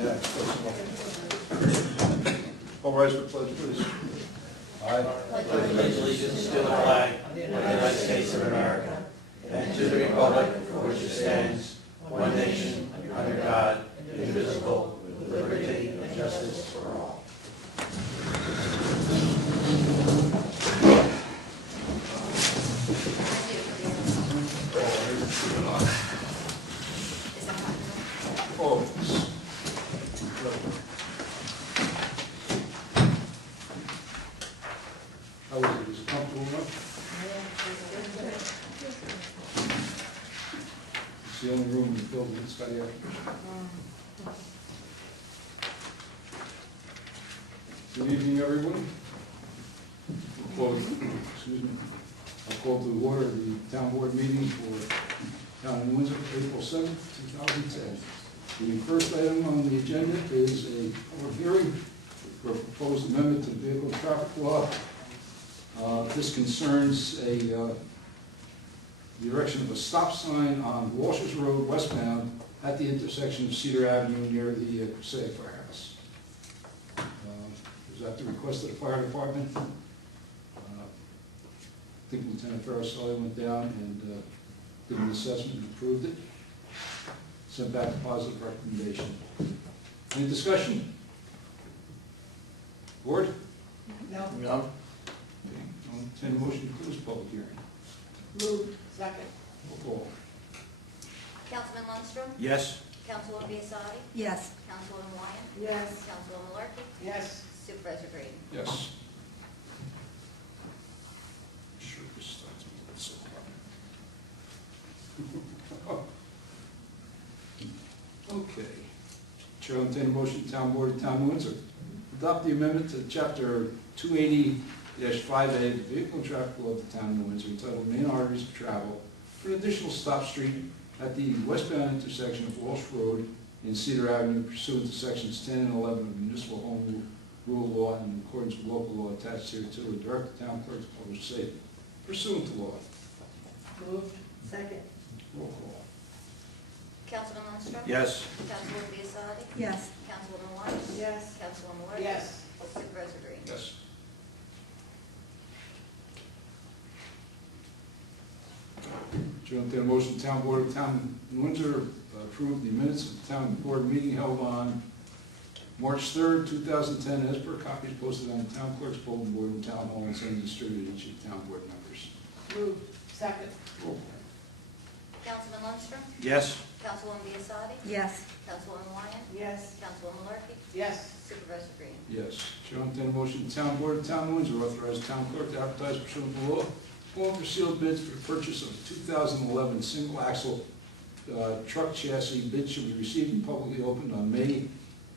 Yeah. All rise for pledge, please. I pledge allegiance to the flag of the United States of America and to the republic for which it stands, one nation, under God, indivisible, with liberty and justice for all. How was it? Was it comfortable enough? It's the only room in the building that's got air conditioning. Good evening, everyone. I'll call to order the town board meeting for Town of Windsor, April 7th, 2010. The first item on the agenda is a public hearing for a proposed amendment to the vehicle traffic law. This concerns the erection of a stop sign on Walsh's Road westbound at the intersection of Cedar Avenue near the Crusade Firehouse. Was at the request of the fire department. I think Lieutenant Ferracelli went down and did an assessment and approved it. Sent back a positive recommendation. Any discussion? Board? No. No? Okay, I'll entertain a motion to close public hearing. Move. Second. Roll call. Councilman Lundstrom? Yes? Councilwoman Biassadi? Yes. Councilwoman Wyatt? Yes. Councilwoman Malarkey? Yes. Supervisor Green? Yes. Sure, this starts with this. Okay. Chair will entertain a motion, Town Board of Town of Windsor. Adopt the amendment to Chapter 280-5A of the Vehicle and Traffic Law of the Town of Windsor entitled Main Arteries of Travel for an additional stop street at the westbound intersection of Walsh Road and Cedar Avenue pursuant to Sections 10 and 11 of Municipal Home Rule Law and in accordance with local law attached here to and direct the town clerk to publish safely pursuant to law. Moved. Second. Roll call. Councilman Lundstrom? Yes? Councilwoman Biassadi? Yes. Councilwoman Wyatt? Yes. Councilwoman Malarkey? Yes. Supervisor Green? Yes. Chair will entertain a motion, Town Board of Town of Windsor approve the minutes of the Town Board meeting held on March 3rd, 2010, as per copies posted on the Town Clerk's bulletin board in Town Hall and sent distributed to each of the Town Board members. Moved. Second. Roll Councilman Lundstrom? Yes? Councilwoman Biassadi? Yes. Councilwoman Wyatt? Yes. Councilwoman Malarkey? Yes. Supervisor Green? call. Yes. Chair will entertain a motion, Town Board of Town of Windsor authorize Town Clerk to advertise pursuant to law, calling for sealed bids for the purchase of a 2011 single-axle truck chassis. Bids shall be received and publicly opened on May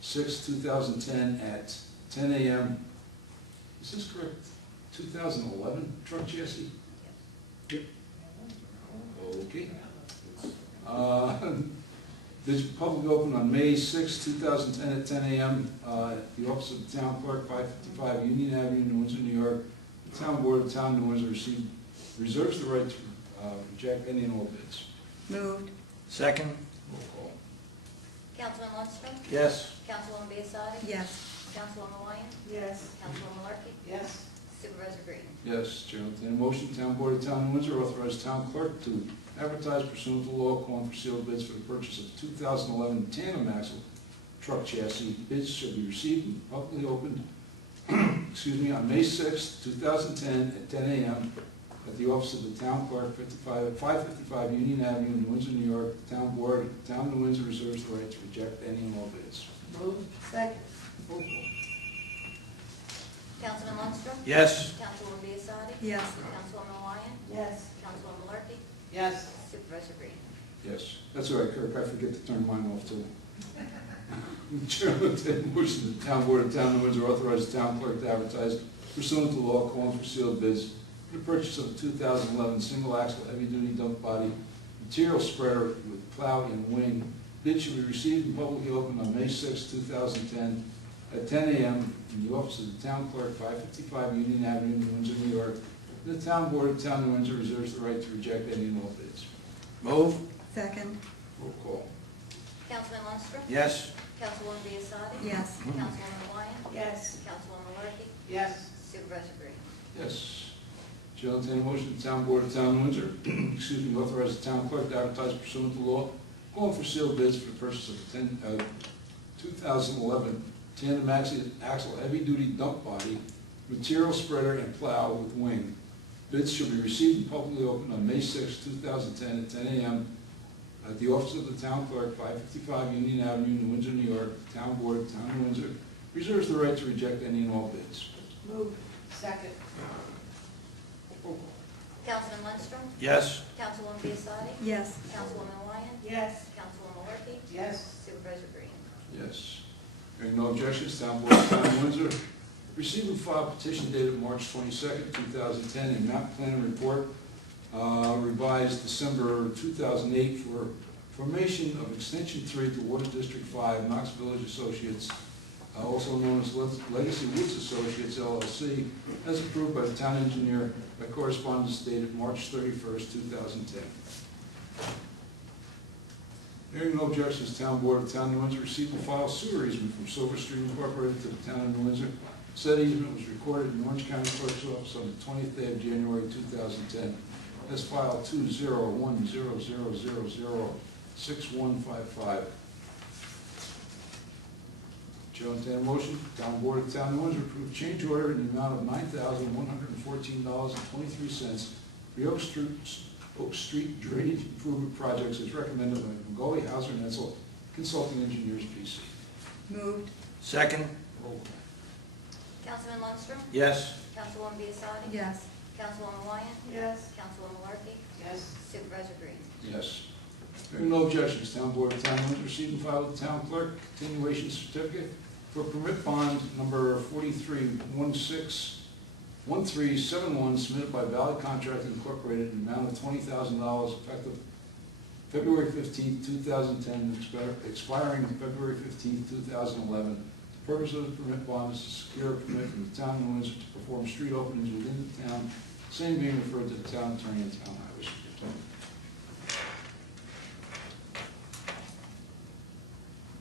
6, 2010 at 10 a.m. Is this correct? 2011 truck chassis? Yep. Okay. Bids publicly open on May 6, 2010 at 10 a.m. At the office of the Town Clerk, 555 Union Avenue, New Windsor, New York. The Town Board of Town of New Windsor reserves the right to reject any and all bids. Moved. Second? Roll call. Councilman Lundstrom? Yes? Councilwoman Biassadi? Yes. Councilwoman Wyatt? Yes. Councilwoman Malarkey? Yes. Supervisor Green? Yes, Chair, will entertain a motion, Town Board of Town of Windsor authorize Town Clerk to advertise pursuant to law, calling for sealed bids for the purchase of 2011 tandem axle truck chassis. Bids shall be received and publicly opened on May 6, 2010 at 10 a.m. at the office of the Town Clerk, 555 Union Avenue, New Windsor, New York. The Town Board of Town of New Windsor reserves the right to reject any and all bids. Moved. Second. Roll call. Councilman Lundstrom? Yes? Councilwoman Biassadi? Yes. Councilwoman Wyatt? Yes. Councilwoman Malarkey? Yes. Supervisor Green? Yes, that's all right, Kirk, I forget to turn mine off too. Chair will entertain a motion that the Town Board of Town of Windsor authorize the Town Clerk to advertise pursuant to law, calling for sealed bids for the purchase of a 2011 single-axle heavy-duty dump body material spreader with plow and wing. Bid should be received and publicly opened on May 6, 2010 at 10 a.m. in the office of the Town Clerk, 555 Union Avenue, New Windsor, New York. The Town Board of Town of Windsor reserves the right to reject any and all bids. Move? Second. Roll call. Councilman Lundstrom? Yes? Councilwoman Biassadi? Yes. Councilwoman Wyan? Yes. Councilwoman Larky? Yes. Supervisor Green? Yes. Chair will entertain a motion, the town board of town of Windsor, excuse me, authorize the town clerk to advertise pursuant to law, calling for sealed bids for the purchase of a 2011 tandem axle heavy-duty dump body, material spreader, and plow with wing. Bids shall be received and publicly opened on May 6, 2010 at 10 a.m. at the office of the town clerk, 555 Union Avenue, New Windsor, New York. Town board, town of Windsor, reserves the right to reject any and all bids. Moved. Second. Councilman Lindstrom? Yes. Councilwoman Biassadi? Yes. Councilwoman Wyan? Yes. Councilwoman Larky? Yes. Supervisor Green? Yes. Hearing no objections, town board of town of Windsor, receive and file petition dated March 22nd, 2010, and map plan and report revised December 2008 for formation of Extension 3 to Water District 5, Knox Village Associates, also known as Legacy Woods Associates LLC, as approved by the town engineer by correspondence dated March 31st, 2010. Hearing no objections, town board of town of New Windsor received and filed sewer easement from Silver Street Incorporated to the town of New Windsor. Said easement was recorded in Orange County Clerk's Office on the 20th day of January 2010. As file 20100006155. Chair will entertain a motion, town board of town of New Windsor approve change order in the amount of $9,114.23 for the Oak Street Drainage Improvement Projects as recommended by Magoli Hauser and Edsel Consulting Engineers, PC. Moved. Second. Roll call. Councilman Lindstrom? Yes. Councilwoman Biassadi? Yes. Councilwoman Wyan? Yes. Councilwoman Larky? Yes. Supervisor Green? Yes. Hearing no objections, town board of town of Windsor received and filed with the town clerk continuation certificate for permit bond number 431371 submitted by Valley Contracting Incorporated in the amount of $20,000 effective February 15, 2010, expiring February 15, 2011. The purpose of the permit bond is to secure a permit from the town of New Windsor to perform street openings within the town, same being referred to the town attorney and town highway superintendent.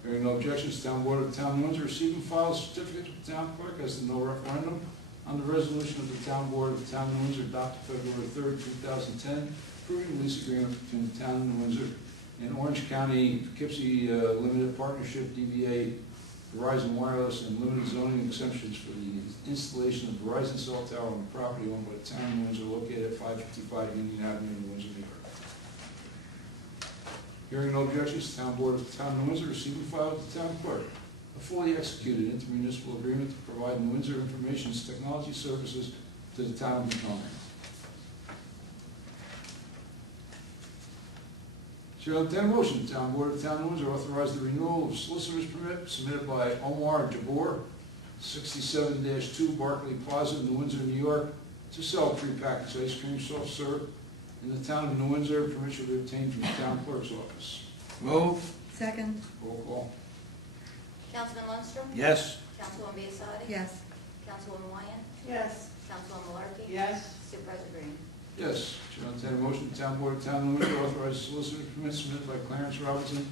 Hearing no objections, town board of the town of Windsor received and filed certificate of the town clerk as to no referendum on the resolution of the town board of the town of Windsor adopted February 3rd, 2010, approving the lease agreement between the town of New Windsor and Orange County Poughkeepsie Limited Partnership, DBA, Verizon Wireless, and limited zoning exemptions for the installation of Verizon cell tower on the property owned by the town of New Windsor located at 555 Union Avenue in Windsor, New York. Hearing no objections, town board of the town of New Windsor received and filed with the town clerk a fully executed intermunicipal agreement to provide New Windsor information technology services to the town of Macomb. Chair will entertain a motion, the town board of the town of New Windsor authorize the renewal of solicitor's permit submitted by Omar Jabor, 67-2 Barclay Plaza, New Windsor, New York, to sell prepackaged ice cream soft serve in the town of New Windsor. Permit shall be obtained from the town clerk's office. Move. Second. Roll call. Councilman Lindstrom? Yes. Councilwoman Biassadi? Yes. Councilwoman Wyan? Yes. Councilwoman Larky? Yes. Supervisor Green? Yes. Chair will entertain a motion, the town board of the town of New Windsor authorize solicitor permit submitted by Clarence Robinson,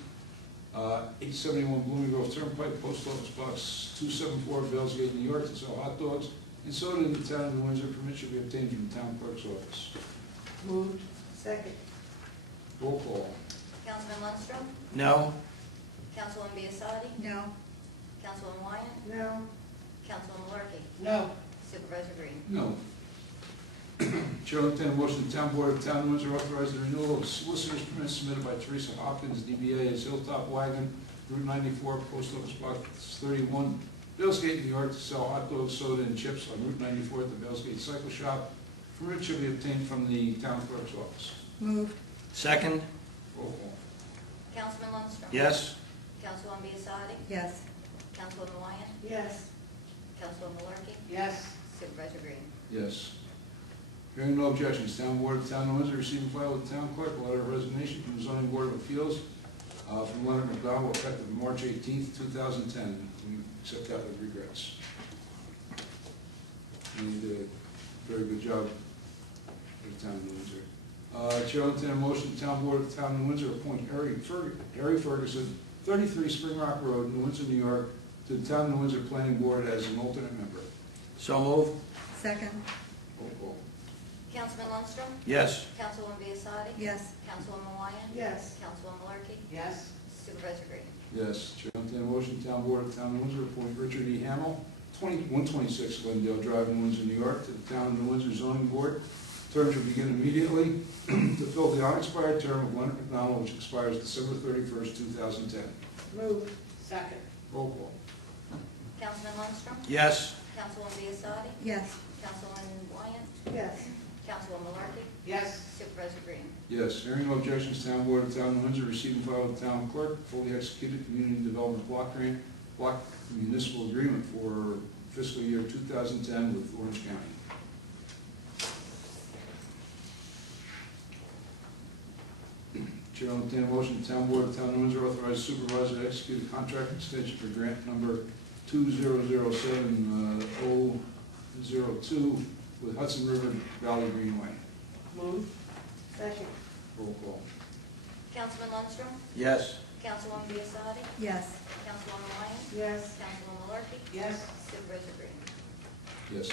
871 Blooming Grove Turnpike, Post Office Box 274, Bellsgate, New York, to sell hot dogs and soda in the town of New Windsor. Permit shall be obtained from the town clerk's office. Moved. Second. Roll call. Councilman Lindstrom? No. Councilwoman Biassadi? No. Councilwoman Wyan? No. Councilwoman Larky? No. Supervisor Green? No. Chair will entertain a motion, the town board of the town of Windsor authorize the renewal of solicitor's permit submitted by Teresa Hopkins, DBA, as Hilltop Wagon, Route 94, Post Office Box 31, Bellsgate, New York, to sell hot dogs, soda, and chips on Route 94 at the Bellsgate Cycle Shop. Permit should be obtained from the town clerk's office. Moved. Second. Roll call. Councilman Lindstrom? Yes. Councilwoman Biassadi? Yes. Councilwoman Wyan? Yes. Councilwoman Larky? Yes. Supervisor Green? Yes. Hearing no objections, town board of the town of Windsor received and filed with the town clerk a letter of resignation from the zoning board of appeals from Leonard McDowell effective March 18th, 2010. We accept that with regrets. He did a very good job for the town of New Windsor. Chair will entertain a motion, the town board of the town of New Windsor appoint Harry Ferguson, 33 Spring Rock Road, New Windsor, New York, to the Town of New Windsor Planning Board as an alternate member. So move. Second. Roll call. Councilman Lundstrom? Yes. Councilwoman Biassadi? Yes. Councilwoman Wyatt? Yes. Councilwoman Malarkey? Yes. Supervisor Green? Yes. Chair will entertain a motion, Town Board of Town of New Windsor appoint Richard E. Hamel, 126 Glendale Drive in Windsor, New York, to the Town of New Windsor Zoning Board. Term shall begin immediately to fill the unexpired term of Leonard McDonald, which expires December 31st, 2010. Move. Second. Roll call. Councilman Lundstrom? Yes. Councilwoman Biassadi? Yes. Councilwoman Wyatt? Yes. Councilwoman Malarkey? Yes. Supervisor Green? Yes. Hearing no objections, Town Board of Town of New Windsor receive and file with the Town Clerk fully executed Community Development Block Grant, Block Municipal Agreement for fiscal year 2010 with Orange County. Chair will entertain a motion, the Town Board of Town of New Windsor authorize supervisor to execute a contract extension for grant number 2007-002 with Hudson River Valley Greenway. Move. Second. Roll call. Councilman Lundstrom? Yes. Councilwoman Biassadi? Yes. Councilwoman Wyatt? Yes. Councilwoman Malarkey? Yes. Supervisor Green? Yes.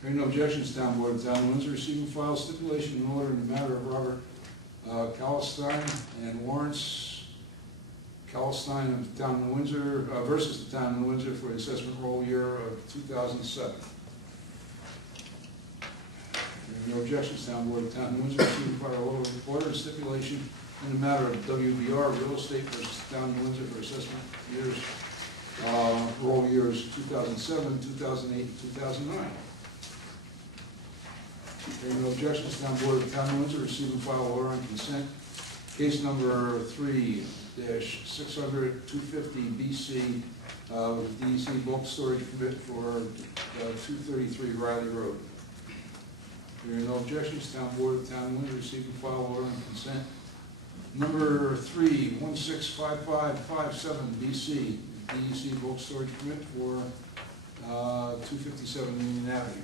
Hearing no objections, Town Board of Town of Windsor receive and file stipulation and order in the matter of Robert Calstein and Lawrence Calstein of the Town of New Windsor versus the Town of New Windsor for the assessment roll year of 2007. Hearing no objections, Town Board of Town of New Windsor receive and file order and stipulation in the matter of WBR Real Estate versus the Town of New Windsor for assessment years, roll years 2007, 2008, and 2009. Hearing no objections, Town Board of the Town of Windsor receive and file order on consent. Case number 3-600-250 BC with DEC bulk storage permit for 233 Riley Road. Hearing no objections, Town Board of the Town of Windsor receive and file order on consent. Number 3-165557 BC DEC bulk storage permit for 257 Union Avenue.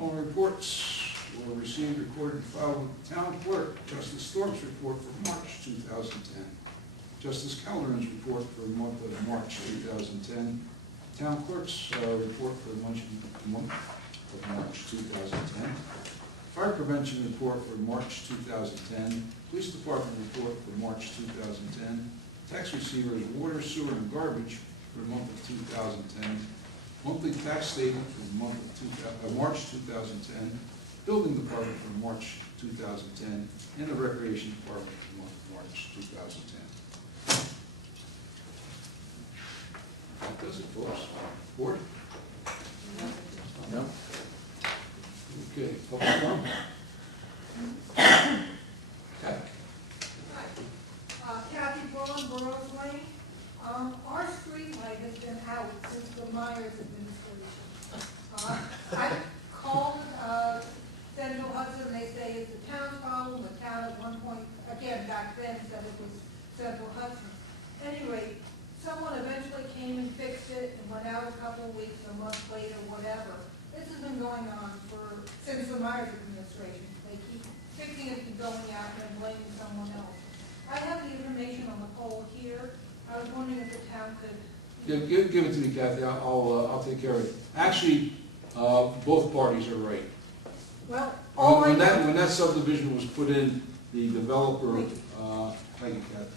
All reports were received, recorded, and filed with the Town Clerk. Justice Thorpe's report for March 2010. Justice Calderon's report for the month of March 2010. Town Clerk's report for the month of March 2010. Fire Prevention report for March 2010. Police Department report for March 2010. Tax Receivers, Water, Sewer, and Garbage for the month of 2010. Monthly tax statement for the month of March 2010, Building Department for March 2010, and the Recreation Department for the month of March 2010. That does it, folks. Board? No. Okay, public forum? Kathy Braun, Burroughs Lane. Our street light has been out since the Myers administration. I called Central Hudson, they say it's the town's problem. The town at one point, again, back then, said it was Central Hudson. Anyway, someone eventually came and fixed it and went out a couple of weeks, a month later, whatever. This has been going on since the Myers administration. They keep fixing it and going out and blaming someone else. I have the information on the pole here. I was wondering if the town could. Yeah, give it to me, Kathy. I'll take care of it. Actually, both parties are right. Well, When that subdivision was put in, the developer, thank you, Kathy.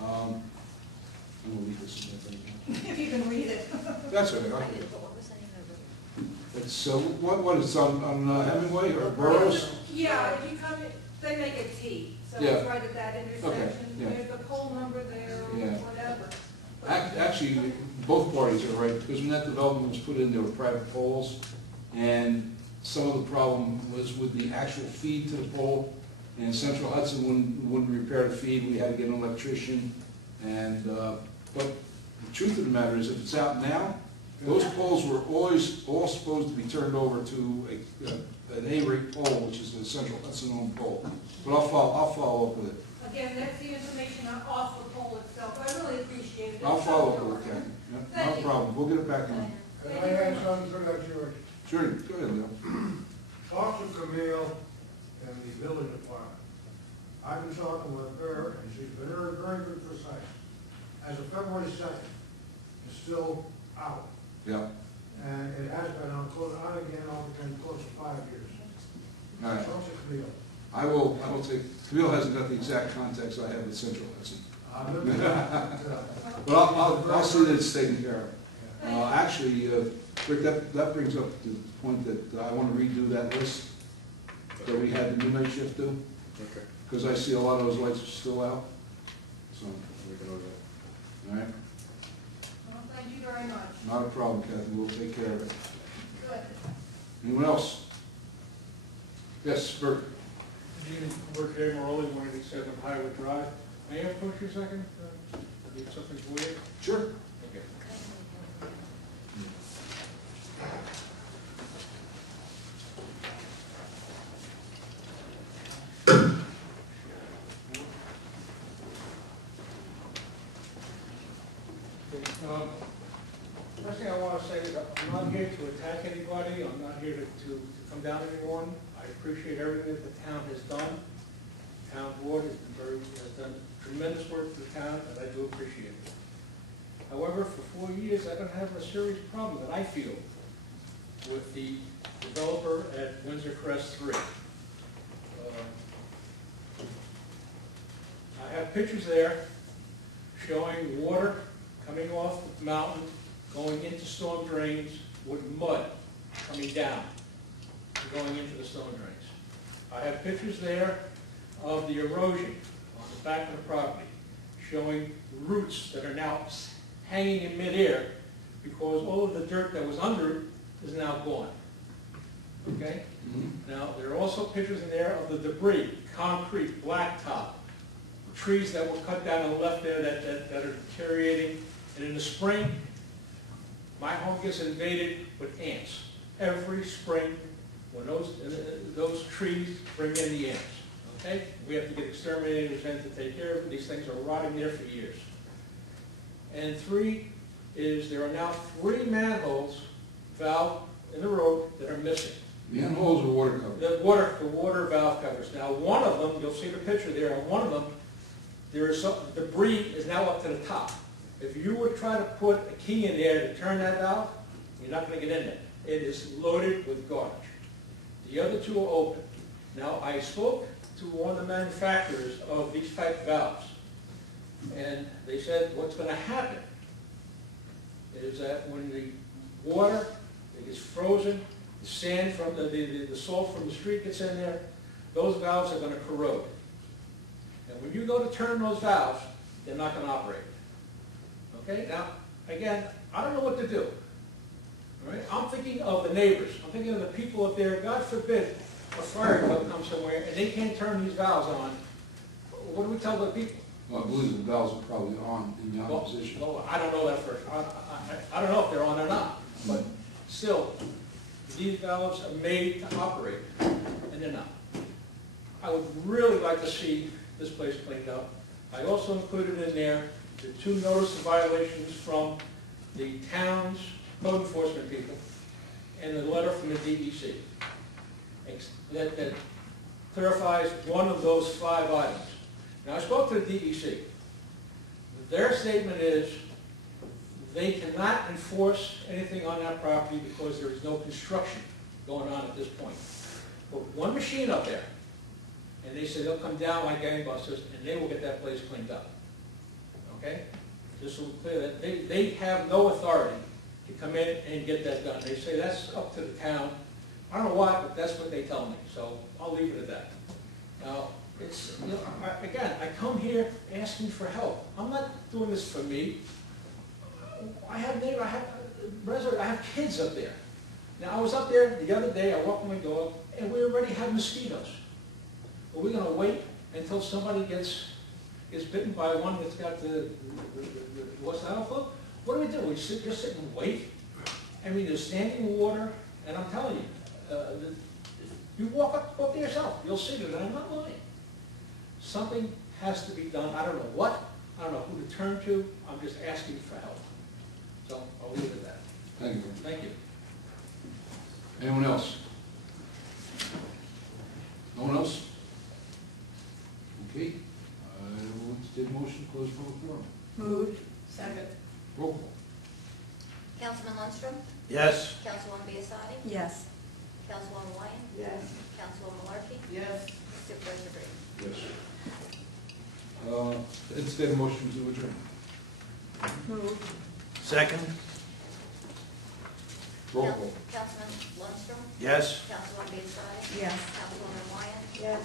I'm gonna leave this in there. if you can read it. That's all right. I I'll do did, it. but what was the name of it? It's, what is it, on Hemingway or Burroughs? Yeah, if you come, they make a T, so Yeah. it's right at that intersection. yeah. There's the pole number there, or Yeah. whatever. Actually, both parties are right, because when that development was put in, there were private poles, and some of the problem was with the actual feed to the pole, and Central Hudson wouldn't repair the feed, we had to get an electrician, and, but the truth of the matter is, if it's out now, those poles were always all supposed to be turned over to an A-rate pole, which is the Central Hudson-owned pole. But I'll follow up with it. Again, that's the information off the pole itself. I really appreciate it. I'll follow up with it, Ken. Yeah, Thank no you. problem, we'll get it back in. And I had something for that, George. Sure, go ahead, Leo. Officer Camille and the building department. I've been talking with her, and she's been very, very good precise. As of February 2nd, it's still out. Yeah, And it has been on again, close to 5 years. all right. Talk to Camille. I will take, Camille hasn't got the exact context I have with Central Hudson. But I'll see that it's taken care of. Actually, Rick, that brings up the point that I want to redo that list that we had the midnight shift do. Okay. Because I see a lot of those lights are still out. So, We can order that. all right, Well, thank you very much. not a problem, Kathy, we'll take care of it. Good. Anyone else? Yes, Bert? Good evening, we're Jay Morelli, 187 Highwood Drive. May I approach you a second? I need something for you. Sure. Okay. First thing I want to say is I'm not here to attack anybody, I'm not here to come down on anyone. I appreciate everything that the town has done. The town board has done tremendous work for the town, and I do appreciate it. However, for 4 years, I've been having a serious problem that I feel with the developer at Windsor Crest 3. I have pictures there showing water coming off the mountain, going into storm drains with mud coming down, going into the storm drains. I have pictures there of the erosion on the back of the property, showing roots that are now hanging in midair because all of the dirt that was under it is now gone. Okay? Now, there are also pictures in there of the debris, concrete, blacktop, trees that were cut down and left there that are deteriorating. And in the spring, my home gets invaded with ants. Every spring, when those trees bring in the ants. Okay? We have to get exterminators in to take care of them. These things are rotting there for years. And 3 is there are now 3 manholes valve in the road that are missing. Manholes or water cover? The water valve covers. Now, one of them, you'll see the picture there, on one of them, there is some debris is now up to the top. If you would try to put a key in there to turn that valve, you're not going to get in there. It is loaded with garbage. The other 2 are open. Now, I spoke to one of the manufacturers of these type valves, and they said what's going to happen is that when the water it gets frozen, the sand from the salt from the street gets in there, those valves are going to corrode. And when you go to turn those valves, they're not going to operate. Okay? Now, again, I don't know what to do. All right? I'm thinking of the neighbors. I'm thinking of the people up there. God forbid a fire truck comes somewhere and they can't turn these valves on. What do we tell the people? Well, I believe the valves are probably on in the opposition. Well, I don't know that first. I don't know if they're on or not. But still, these valves are made to operate, and they're not. I would really like to see this place cleaned up. I also included in there the 2 notice of violations from the town's code enforcement people and the letter from the DEC that clarifies one of those 5 items. Now, I spoke to the DEC. Their statement is they cannot enforce anything on that property because there is no construction going on at this point. Put one machine up there, and they say they'll come down like gangbusters, and they will get that place cleaned up. Okay? Just so we're clear that they have no authority to come in and get that done. They say that's up to the town. I don't know why, but that's what they tell me, so I'll leave it at that. Now, it's, you know, again, I come here asking for help. I'm not doing this for me. I have neighbors, I have kids up there. Now, I was up there the other day, I walked my dog, and we already have mosquitoes. Are we going to wait until somebody gets bitten by one that's got the West Nile flu? What do we do? We just sit and wait? I mean, there's standing water, and I'm telling you, you walk up there yourself, you'll see it, and I'm not lying. Something has to be done. I don't know what, I don't know who to turn to, I'm just asking for help. So I'll leave it at that. Thank you. Thank you. Anyone else? No one else? Okay. I will motion to close public forum. Moved. Second. Roll call. Councilman Lundstrom, Yes. Councilwoman Biassiatti, Yes. Councilwoman Wyatt, Yes. Councilwoman Markey, Yes. Supervisor Green. Yes. Entertain a motion to adjourn. Moved. Second? Roll call. Councilman Lundstrom, Yes. Councilwoman Biassiatti, Yes. Councilwoman Wyatt, Yes.